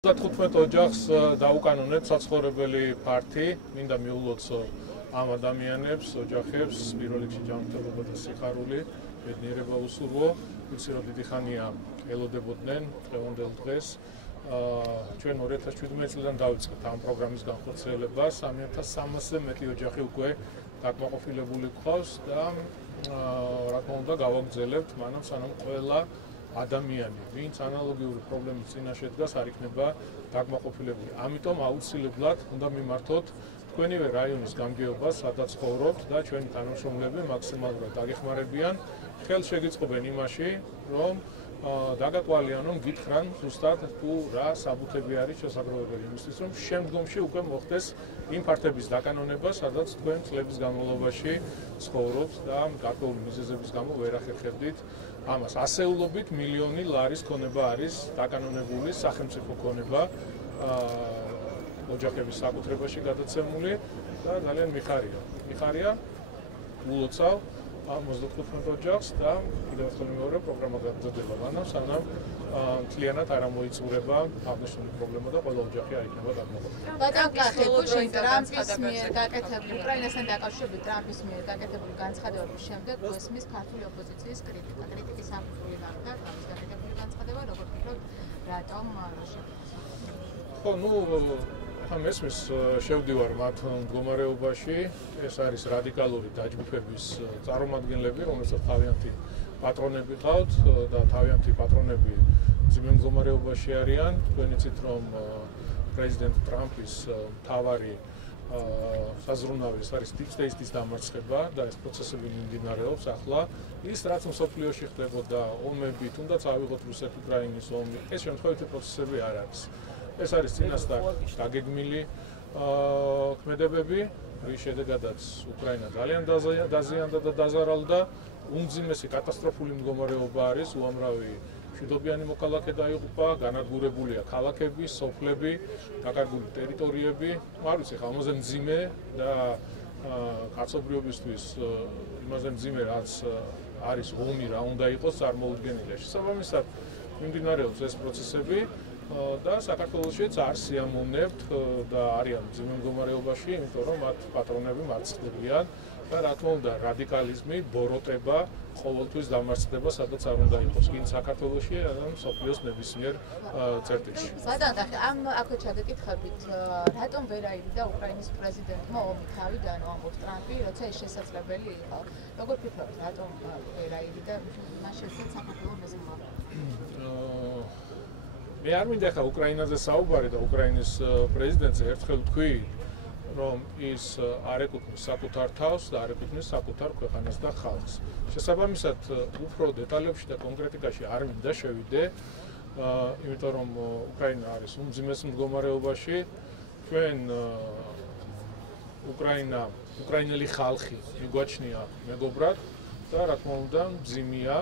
15 ოჯახს დაუკანონეთ საცხოვრებელი ფართი, მინდა მიულოცო ამ ადამიანებს, ოჯახებს, პირველ რიგში ჯანმრთელობა და სიხარული, ბედნიერება უსურვო, ვიცი რომ დიდი ხანია ელოდებოდნენ დღევანდელ დღეს. ჩვენ 2017 წლიდან დავიწყეთ ამ პროგრამის განხორციელებას, 3300-ზე მეტი ოჯახი უკვე დაკმაყოფილებული გვყავს და რა თქმა უნდა გავაგრძელებთ, მანამ სანამ ყველა ადამიანი, ვინც ანალოგიური პრობლემის წინაშე დგას, არ იქნება დაკმაყოფილებული. ამიტომ აუცილებლად უნდა მიმართოთ თქვენივე რაიონის გამგეობა, სადაც ცხოვრობთ და ჩვენი თანამშრომლები მაქსიმალურად დაგეხმარებიან, ხელს შეგიწყობენ იმაში, რომ დაგაკვალიანონ, გითხრან ზუსტად თუ რა საბუთები არის შესაძლებელი იმისთვის, რომ შემდგომში უკვე მოხდეს იმ ფართების დაკანონება, სადაც თქვენ წლების განმავლობაში ცხოვრობთ და გარკვეული მიზეზების გამო ვერ ახერხებდით ამას. ასეულობით მილიონი ლარის ქონება არის დაკანონებული, სახელმწიფო ქონება ოჯახების საკუთრებაში გადაცემული და ძალიან მიხარია ულოცავ 15 ოჯახს და კიდევ ერთხელ მეორე პროგრამა გაგრძელდება, მანამ სანამ მთლიანად არ მოიწურება აღნიშნული პრობლემა და ყველა ოჯახი არ იქნება დაკმაყოფილებული. ბატონ კახეთური ტრამპის მიერ გაკეთებული უკრაინასთან დაკავშირებით ტრამპის მიერ გაკეთებული განცხადებების შემდეგ გესმის ქართული ოპოზიციის კრიტიკა. კრიტიკის საფუძველი გახდა ტრამპის გაკეთებული განცხადება, როგორ ფიქრობთ, რატომ ხო, მესმის შევდივარ მათ მდგომარეობაში, ეს არის რადიკალური დაჯგუფების წარმომადგენლები, რომელსაც თავიანთი პატრონები ყავთ და თავიანთი პატრონები ძიმე მდგომარეობაში არიან. თქვენ იცით, რომ პრეზიდენტ ტრამპის მთავარი საზრუნავი არის Deep State-ის დამარცხება და ეს პროცესები მიმდინარეობს ახლა. ის რაც მსოფლიოში ხდებოდა, ომები, თუნდაც ავიღოთ რუსეთ-უკრაინის ომი, ეს შემთხვევითი პროცესები არ არის. ეს არის წინასწარ დაგეგმილი ქმედებები, რის შედეგადაც უკრაინა ძალიან დაზიანდა და დაზარალდა. უმძიმესი კატასტროფული მდგომარეობა არის, უამრავი მშვიდობიანი მოქალაქე დაიღუპა, განადგურებულია ქალაქები, სოფლები, დაკარგული ტერიტორიები. არ ვიცი, ამაზე მძიმე და კაცობრიობისთვის იმაზე მძიმე, რაც არის ომი, რა უნდა იყოს წარმოუდგენელია. შესაბამისად, მიმდინარეობს ეს პროცესები და საქართველოშიც არ სიამოვნებთ და არიან მძიმე მდგომარეობაში, იმიტომ რომ მათ პატრონები მარცხდებიან და რა თქმა უნდა რადიკალიზმი, ბოროტება ყოველთვის დამარცხდება, სადაც არ უნდა იყოს, კიდევ საქართველოში, ან მსოფლიოს ნებისმიერ წერტილში. ბატონ კახი, აქვე ჩაგეკითხებით, რატომ ვერ აირიდა უკრაინის პრეზიდენტმა ომი თავიდან, ამბობს ტრამპი, როცა ეს შესაძლებელი იყო? როგორ ფიქრობთ, რატომ ვერ აირიდა? მას შესაძლოა საქართველოს მეზობლა. მე არ მინდა ხა უკრაინაზე საუბარი და უკრაინის პრეზიდენტზე ერთხელ თქვი, რომ ის არ ეკუთვნის საკუთარ თავს და არ ეკუთვნის საკუთარ ქვეყანას და ხალხს. შესაბამისად, უფრო დეტალებში და კონკრეტიკაში არ მინდა შევიდე, იმიტომ რომ უკრაინა არის უმძიმეს მდგომარეობაში. ჩვენ უკრაინელი ხალხი მიგვაჩნია მეგობრად და რა თქმა უნდა, მძიმეა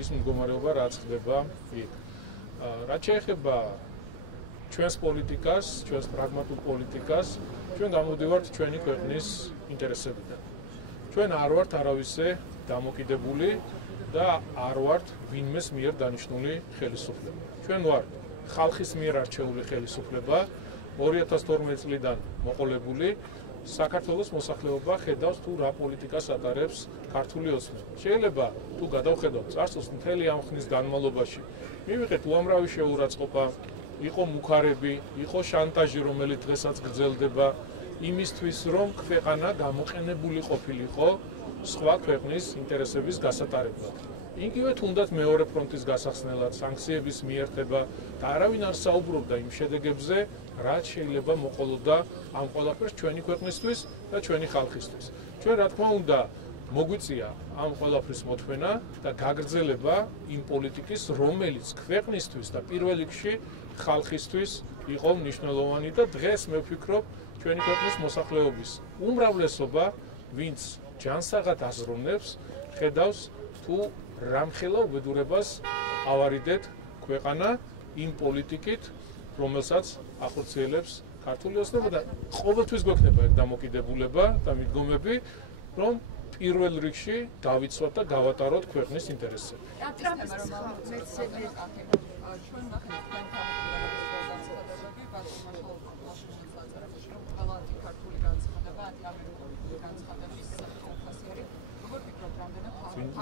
ის მდგომარეობა, რაც ხდება იქ. რაც შეეხება ჩვენს პოლიტიკას, ჩვენს პრაგმატულ პოლიტიკას, ჩვენ გამოვდივართ ჩვენი ქვეყნის ინტერესებიდან. ჩვენ არ ვართ არავისზე დამოკიდებული და არ ვართ ვინმეს მიერ დანიშნული ხელისუფლება. ჩვენ ვართ ხალხის მიერ არჩეული ხელისუფლება, 2012 წლიდან მოყოლებული. საქართველოს მოსახლეობა ხედავს თუ რა პოლიტიკას ატარებს ქართული ოცნება. შეიძლება თუ გადავხედავთ წარსულს მთელი ამ ხნის განმავლობაში, მივიღეთ უამრავი შეურაცხყოფა, იყო მუქარები, იყო შანტაჟი, რომელიც დღესაც გრძელდება იმისთვის, რომ ქვეყანა გამოყენებული ყოფილიყო სხვა ქვეყნის ინტერესების გასატარებლად. იგივე თუნდაც მეორე ფრონტის გასახსნელად, სანქციების მიერთება და არავინ არ საუბრობდა იმ შედეგებზე, რაც შეიძლება მოყოლოდა ამ ყველაფერს ჩვენი ქვეყნისთვის და ჩვენი ხალხისთვის. ჩვენ რა თქმა უნდა მოგვიწია ამ ყველაფრის მოთმენა და გაგრძელება იმ პოლიტიკის, რომელიც ქვეყნისთვის და პირველ რიგში ხალხისთვის იყო მნიშვნელოვანი და დღეს მე ვფიქრობ, ჩვენი ქვეყნის მოსახლეობის უმრავლესობა, ვინც ჯანსაღად აზროვნებს, ხედავს თუ რამხელა უბედურებას ავარიდეთ ქვეყანა იმ პოლიტიკით, რომელსაც ახორციელებს ქართული ოცნება და ყოველთვის გვექნება ეგ დამოკიდებულება და მიდგომები, რომ პირველ რიგში დავიცვათ და გავატაროთ ქვეყნის ინტერესები. ტრამპის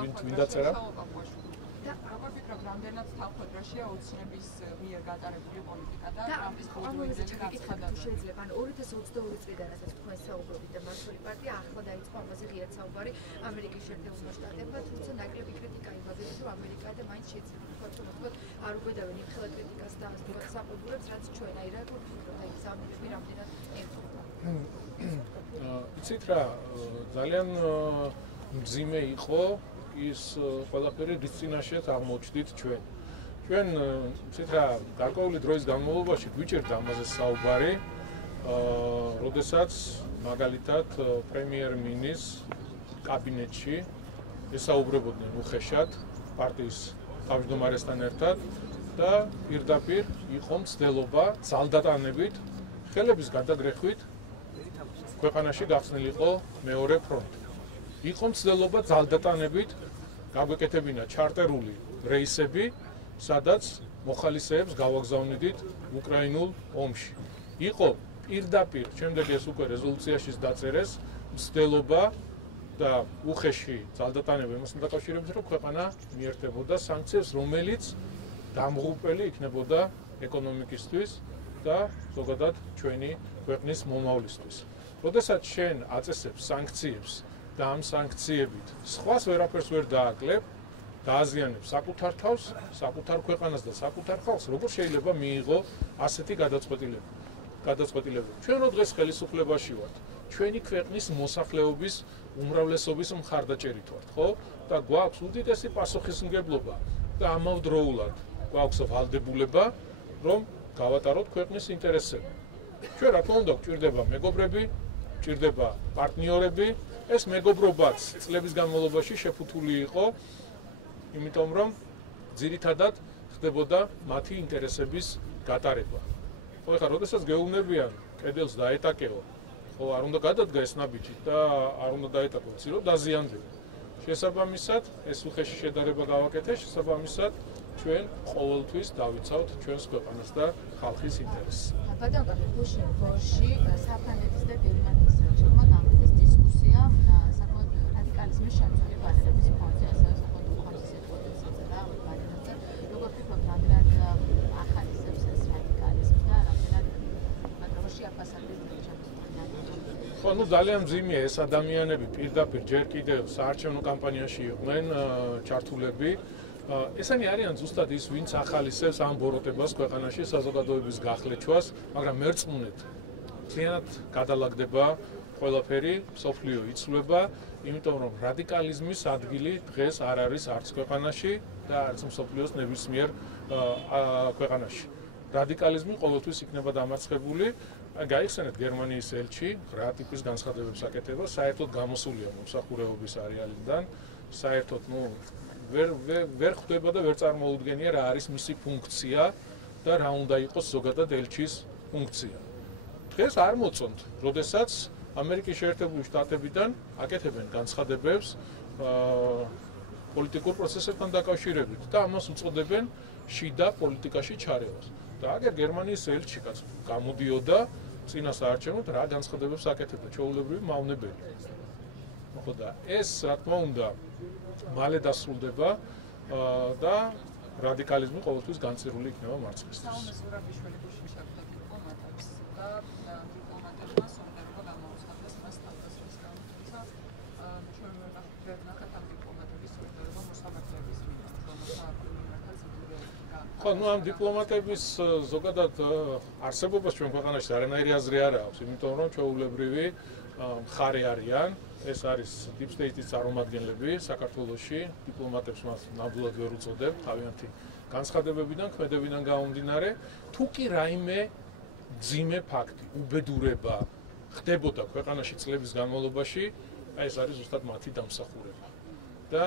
ვინ დაწერა? და როგორ ფიქრობ, რამდენად თავხოდრაშია ოცნების მიერ გატარებული პოლიტიკა და ტრამპის პოლიტიკური განცხადება? შეიძლება, ანუ 2022 წლიდან, რასაც თქვენ საუბრობთ და მართული პარტია ახლა დაიწყო ამაზე ღიად საუბარი ამერიკის შეერთებულმა შტატებმა, თუმცა ნაკლები κρიტიკა იმაზე, რომ ამერიკა და მაინც შეიძლება თქვათ, რომ თქვათ არ უგედავენ იმ ხელა კრიტიკას და თქვათ საყურებლებს, რაც ჩვენაირად ვფიქრობთ, აი ზამთრები რამდენად ერთგულდა. იცით რა, ძალიან მძიმე იყო ის ყველაფერი, რის წინაშეც აღმოჩნდით ჩვენ. ჩვენ იცით რა, გარკვეული დროის განმავლობაში გვიჭირდა ამაზე საუბარი, როდესაც მაგალითად პრემიერ-მინის კაბინეტში ესაუბრებოდნენ უხეშად პარტიის თავმჯდომარესთან ერთად და პირდაპირ იყო მცდელობა ძალდატანებით ხელების გადაგრეხვით ქვეყანაში გახსნილიყო მეორე ფრონტი. იყო მცდელობა ძალდატანებით გაგვეკეთებინა ჩარტერული რეისები, სადაც მოხალისეებს გავაგზავნიდით უკრაინულ ომში. იყო პირდაპირ, შემდეგ ეს უკვე რეზოლუციაშიც დაწერეს, მცდელობა და უხეში ძალდატანება იმასთან დაკავშირებით, რომ ქვეყანა მიერთებოდა სანქციებს, რომელიც დამღუპელი იქნებოდა ეკონომიკისთვის და ზოგადად ჩვენი ქვეყნის მომავლისთვის. როდესაც შენ აწესებს სანქციებს და ამ სანქციებით სხვას ვერაფერს ვერ დააკლებ, დააზიანებს საკუთარ თავს, საკუთარ ქვეყანას და საკუთარ ხალხს, როგორ შეიძლება მიიღო ასეთი გადაწყვეტილებები? ჩვენ რო დღეს ხელისუფლებაში ვართ, ჩვენი ქვეყნის მოსახლეობის უმრავლესობის მხარდაჭერით ვართ, ხო? და გვაქვს უდიდესი პასუხისმგებლობა და ამავდროულად გვაქვს ვალდებულება, რომ გავატაროთ ქვეყნის ინტერესები. ჩვენ რა თქმა უნდა გვჭირდება მეგობრები, გვჭირდება პარტნიორები, ეს მეგობრობაც წლების განმავლობაში შეფუთული იყო, იმიტომ რომ ძირითადად ხდებოდა მათი ინტერესების გატარება. ხო, ეხლა როდესაც გეუბნებიან კედელს დაეტაკეო, ხო, არ უნდა გადადგა ეს ნაბიჯი და არ უნდა დაეტაკო, იცი რომ დაზიანდება. შესაბამისად, ეს უხეში შედარება გავაკეთე, შესაბამისად ჩვენ ყოველთვის დავიცავთ ჩვენს ქვეყანას და ხალხის ინტერესს. ბატონო, ბოში საფრანგეთის და გერმანიის რჩევმა გამგზის დისკუსია საკმაოდ რადიკალიზმის შემცველი ბანერების ფონზე, ასევე საკმაოდ უხარისხი პოტენციალზე რა ბანერებზე. როგორ ფიქრობთ, რამდენად ახალისებს ეს რადიკალიზმი და რამდენად ბაში აფასებს ხო, ну ძალიან მძიმეა ეს ადამიანები პირდაპირ ჯერ კიდევ საარჩევნო კამპანიაში იყვნენ ჩართულები. ესენი არიან ზუსტად ის, ვინც ახალისებს ამ ბოროტებას ქვეყანაში საზოგადოების გახლეჩვას, მაგრამ მერწმუნედ მთლიანად გადალაგდება ყველაფერი, მსოფლიო იცვლება, იმიტომ რომ რადიკალიზმის ადგილი დღეს არ არის არც ქვეყანაში და არც მსოფლიოს ნებისმიერ ქვეყანაში. რადიკალიზმი ყოველთვის იქნება დამარცხებული. გაიხსენეთ გერმანიის ელჩი, რა ტიპის განცხადებებს აკეთება, საერთოდ გამოსულია მომსახურეობის არეალიდან, საერთოდ ვერ ხვდება და ვერ წარმოუდგენია რა არის მისი ფუნქცია და რა უნდა იყოს ზოგადად ელჩის ფუნქცია. დღეს არ მოწონთ, როდესაც ამერიკის შეერთებული შტატებიდან აკეთებენ განცხადებებს პოლიტიკურ პროცესებთან დაკავშირებით და ამას უწოდებენ შიდა პოლიტიკაში ჩარევას. და აგერ გერმანიის ელჩიკაც გამოდიოდა წინა საარჩევნოდ რა განცხადებებს აკეთებდა ჩვეულებრივი მავნებელი. ხო და ეს რა თქმა უნდა მალე დასრულდება და რადიკალიზმი ყოველთვის განწირული იქნება მარცხნისთვის. საუნეს ურაბიშვილი გუშინ შეხვდა დიპლომატებს და დიპლომატებმა სოლიდარობა გამოუცხადეს მას თავდასხმის გამო, თუმცა ჩვენ ვერ ნახეთ ამ დიპლომატების სოლიდარობა მოსამართლეების მიმართ, რომელსაც ხო, ну ამ დიპლომატების ზოგადად არსებობას ჩვენ ქვეყანაში არანაირი აზრი არ აქვს, იმიტომ რომ ჩვეულებრივი მხარე არიან, ეს არის deep state-ის წარმომადგენლები საქართველოში, დიპლომატებს მას ნამდვილად ვერ უწოდებ, თავიანთი განცხადებებიდან, ქმედებიდან გამომდინარე, თუ კი რაიმე მძიმე ფაქტი, უბედურება ხდებოდა ქვეყანაში წლების განმავლობაში, ეს არის ზუსტად მათი დამსახურება. და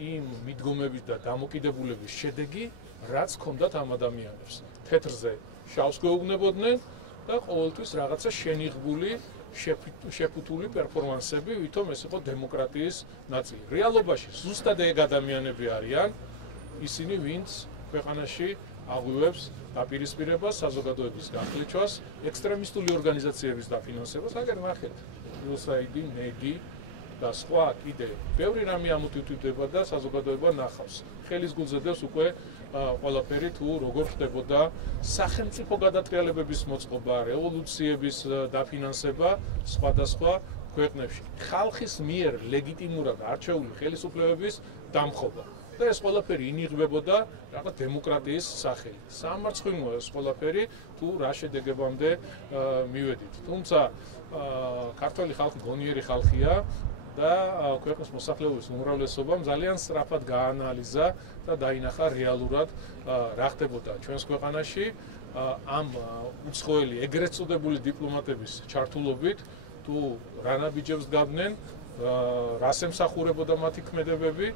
იმ მიდგომების და დამოკიდებულების შედეგი რაც ჰქონდათ ამ ადამიანებს. თეთრზე შავს გვეუბნებოდნენ და ყოველთვის რაღაცა შენიღბული, შეფუთული პერფორმანსები, ვითომ ეს იყო დემოკრატიის ნაწილი. რეალობაში ზუსტად ეგ ადამიანები არიან ისინი, ვინც ქვეყანაში აღვივებს დაპირისპირებას, საზოგადოების გახლეჩვას, ექსტრემისტული ორგანიზაციების დაფინანსებას. აგერ ნახეთ, USAID, NEDI და სხვა კიდე ბევრი რამე ამოტვიფრდება და საზოგადოება ნახავს. ხელის გულზე დევს უკვე ყველაფერი თუ როგორ ხდებოდა სახელმწიფო გადატრიალებების მოწყობა, რევოლუციების დაფინანსება სხვადასხვა ქვეყნებში. ხალხის მიერ ლეგიტიმურად არჩეული ხელისუფლებების დამხობა. და ეს ყველაფერი ინიღბებოდა რაღაც დემოკრატიის სახელით. სამარცხვინოა ეს ყველაფერი თუ რა შედეგებამდე მივედით. თუმცა ქართველი ხალხი გონიერი ხალხია და ქვეყნის მოსახლეობის უმრავლესობამ ძალიან სწრაფად გაანალიზა და დაინახა რეალურად რა ხდებოდა ჩვენს ქვეყანაში ამ უცხოელი ეგრეთ წოდებული დიპლომატების ჩართულობით თუ რა ნაბიჯებს გავდნენ, რას ემსახურებოდა მათი ქმედებები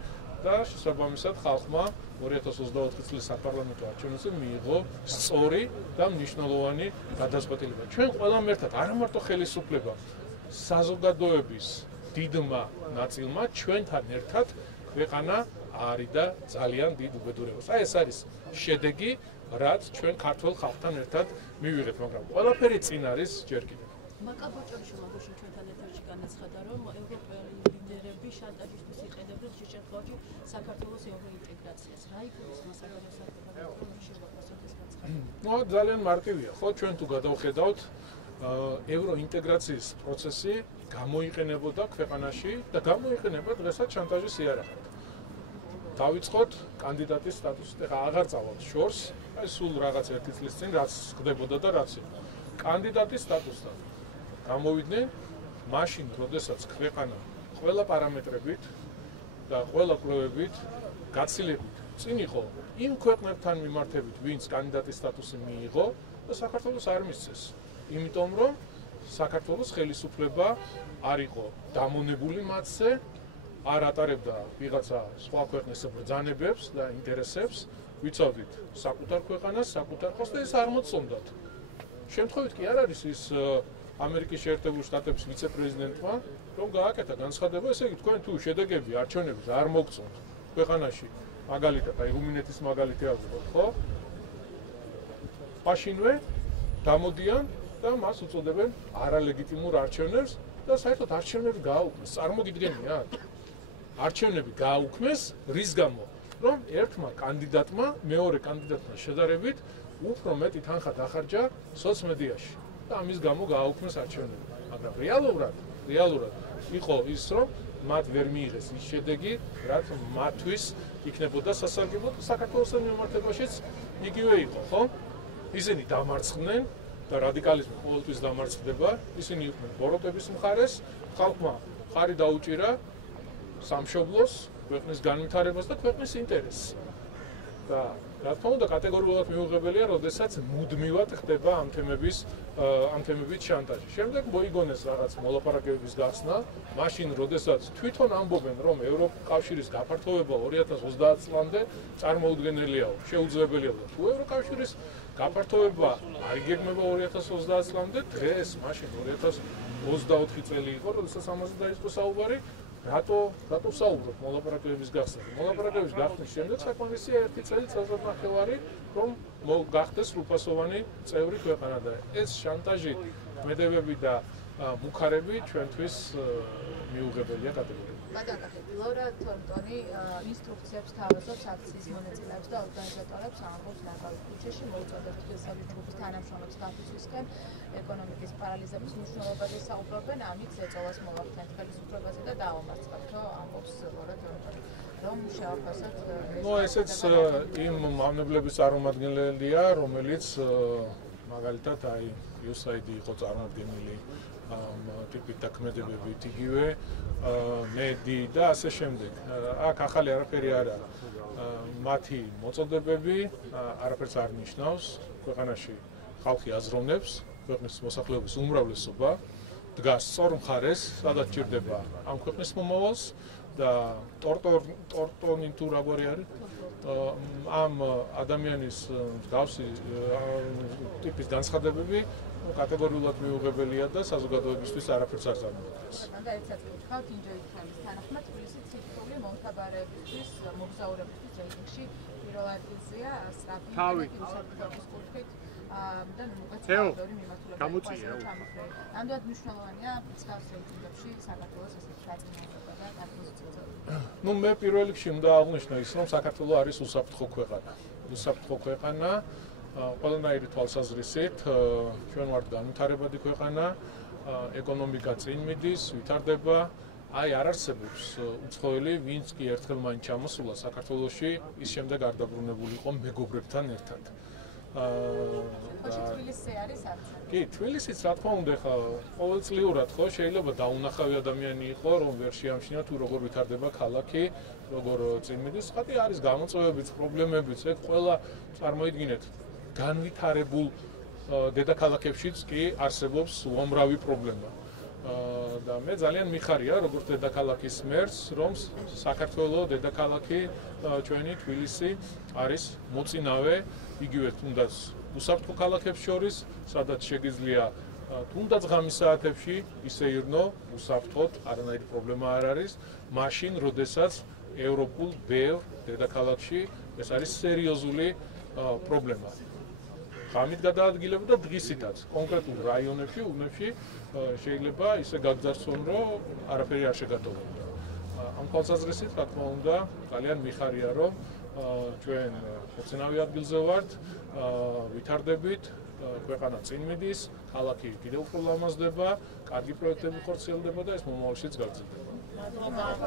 და შესაბამისად ხალხმა 2024 წლის საპარლამენტო არჩევნებზე მიიღო სწორი და მნიშვნელოვანი გადაწყვეტილება. ჩვენ ყველამ ერთად, არა მარტო ხელისუფლებამ, საზოგადოების დიდმა ნაწილმა ჩვენთან ერთად ქვეყანა არიდა ძალიან დიდ უბედურებას. აი ეს არის შედეგი, რაც ჩვენ ქართველ ხალხთან ერთად მივიღეთ, მაგრამ ყველაფერი წინ არის ჯერ კიდევ. მაკაბოჭორიშვილმა გუშინ ჩვენთან ეთერში განაცხადა, რომ ევროპელი ლიდერები შანტაჟისთვის იყენებენ ხშირ შემთხვევაში საქართველოს ევროინტეგრაციას. რა იგულისხმება ნუ ძალიან მარტივია, ხო, ჩვენ თუ გადავხედავთ ევროინტეგრაციის პროცესი გამოიყენებოდა ქვეყანაში და გამოიყენება დღესაც შანტაჟის იარაღად. დავიწყოთ კანდიდატის სტატუსით, ეხლა აღარ წავალთ შორს, აი სულ რაღაც ერთი წლის წინ რაც ხდებოდა და რაც იყო. კანდიდატის სტატუსთან გამოვიდნენ მაშინ, როდესაც ქვეყანა ყველა პარამეტრებით და ყველა კვლევებით გაცილებით წინ იყო იმ ქვეყნებთან მიმართებით, ვინც კანდიდატის სტატუსი მიიღო და საქართველოს არ მისცეს. იმიტომ რომ საქართველოს ხელისუფლება არ იყო დამონებული მათზე, არ ატარებდა ვიღაცა სხვა ქვეყნის ბრძანებებს და ინტერესებს, ვიცავდით საკუთარ ქვეყანას, საკუთარ ხალხს და ეს არ მოწონდათ. შემთხვევით კი არ არის ის ამერიკის შეერთებული შტატების ვიცე-პრეზიდენტმა, რომ გააკეთა განცხადება, ესე იგი თქვენ თუ შედეგები არჩევნების არ მოგწონთ ქვეყანაში, მაგალითად, აი რუმინეთის მაგალითი ავიღოთ, ხო? მაშინვე დამოდიან და მას უწოდებენ არალეგიტიმურ არჩევნებს და საერთოდ არჩევნები გააუქმეს. წარმოგიდგენიათ? არჩევნები გააუქმეს რის გამო? რომ ერთმა კანდიდატმა, მეორე კანდიდატთან შედარებით უფრო მეტი თანხა დახარჯა სოციმედიაში და ამის გამო გააუქმეს არჩევნები. მაგრამ რეალურად იყო ის, რომ მათ ვერ მიიღეს ის შედეგი, რაც მათთვის იქნებოდა სასარგებლო საქართველოსთან მიმართებაშიც იგივე იყო, ხო? ისინი დამარცხდნენ და რადიკალიზმი ყოველთვის დამარცხდება, ისინი იყვნენ ბოროტების მხარეს, ხალხმა ხარი დაუჭირა სამშობლოს, ქვეყნის განვითარებას და ქვეყნის ინტერესს. და რა თქმა უნდა, კატეგორიულად მიუღებელია, როდესაც მუდმივად ხდება ამ თემებით შანტაჟი. შემდეგ მოიგონეს რაღაც მოლაპარაკებების გახსნა, მაშინ, როდესაც თვითონ ამბობენ, რომ ევროკავშირის გაფართოვება 2030 წლამდე წარმოუდგენელიაო, შეუძლებელია და თუ ევროკავშირის გაფართოვება არ იგეგმება 2030 წლამდე, დღეს, მაშინ 2024 წელი იყო, როდესაც ამაზე დაიწყო საუბარი. რატო საუბრობ მოლაპარაკებების გახსნა? მოლაპარაკებების გახსნის შემდეგ საკმარისია 1 წელი წელიწადნახევარი, რომ გახდეს სრულფასოვანი წევრი ქვეყანა და ეს შანტაჟი, ქმედებები და მუხარები ჩვენთვის მიუღებელია კატეგორიულად. ლორა თორტონი ინსტრუქციებს თავაზობს აქციის მონაწილეებს და ორგანიზატორებს ამბობს ნაკავით ქუჩაში მოუწოდებს თბილისის ჯგუფის თანამშრომლებს გაფიცვისკენ ეკონომიკის პარალიზების მნიშვნელობაზე საუბრობენ, ამით ზეწოლას მოვაქცევთ ხელისუფლებაზე და დაამარცხებთ, ამბობს ლორა თორტონი. რომ შეაფასოთ ესეც იმ მავნებლების წარმომადგენელია, რომელიც მაგალითად აი USAID იყო წარმოადგენილი ტიპით და ქმედებებით იგივე მედი და ასე შემდეგ. აქ ახალი არაფერი არ არის. მათი მოწოდებები არაფერს არ ნიშნავს. ქვეყანაში ხალხი აზროვნებს, ქვეყნის მოსახლეობის უმრავლესობა დგას სწორ მხარეს, სადაც ჭირდება ამ ქვეყნის მომავალს და ტორტონი თუ რაგვარი არის ამ ადამიანის მსგავსი ტიპის განცხადებები კატეგორიულად მიუღებელია და საზოგადოებისთვის არაფერს არ წარმოადგენს. და ერთად ვთქვათ, ინჯოით ხმის თანახმად თბილისის ციფრული მომთაბარეებისთვის, მოგზაურებისთვის რეიტინგში პირველ ადგილზეა სწრაფი ინტერნეტის კურსით და უყურებელი მიმართულება. ამდენად მნიშვნელოვანია მსგავსი ჯგუფებში საქართველოს ესეთი დაწინაურება და პოზიციაზე. ნუ მე პირველ რიგში უნდა აღვნიშნო ის, რომ საქართველო არის უსაფრთხო ქვეყანა. უსაფრთხო ქვეყანა ყველანაირი თვალსაზრისით, ჩვენ ვართ განვითარებადი ქვეყანა, ეკონომიკა წინ მიდის, ვითარდება. Ai არ არსებობს უცხოელი, ვინც კი ერთხელ მაინც ჩამოსულა საქართველოში, ის შემდეგ არ დაბრუნებული იყო მეგობრებთან ერთად. თბილისი არის არც. კი, თბილისიც რა თქმა უნდა, ხა ყოველწლიურად ხო შეიძლება დაუნახავი ადამიანი იყო, რომ ვერ შეამჩნია თუ როგორ ვითარდება ქალაქი, როგორ წინ მიდის. ხათი არის გამოწვევებიც, პრობლემებიც, ეგ ყველა წარმოიდგინეთ, განვითარებულ დედაქალაქებშიც კი არსებობს უამრავი პრობლემა. და მე ძალიან მიხარია როგორც დედაქალაქის მერს, რომ საქართველოს დედაქალაქი ჩვენი თბილისი არის მოწინავე იგივე თუნდაც უსაფრთხო ქალაქებს შორის, სადაც შეგიძლია თუნდაც ღამის საათებში ისე ირნო უსაფრთხოდ, არანაირი პრობლემა არ არის, მაშინ როდესაც ევროპულ ბევრ დედაქალაქში ეს არის სერიოზული პრობლემა. ღამით გადაადგილება და დღისითაც კონკრეტულ რაიონებში, უბნებში შეიძლება ისე გაგძარცვონ, რომ არაფერი არ შეგატოვებოდა. ამ თვალსაზრისით, რა თქმა უნდა, ძალიან მიხარია, რომ ჩვენ მოწინავე ადგილზე ვართ, ვითარდებით, ქვეყანა წინ მიდის, ქალაქი კიდევ უფრო ლამაზდება, კარგი პროექტები ხორციელდება და ეს მომავალშიც გაგრძელდება.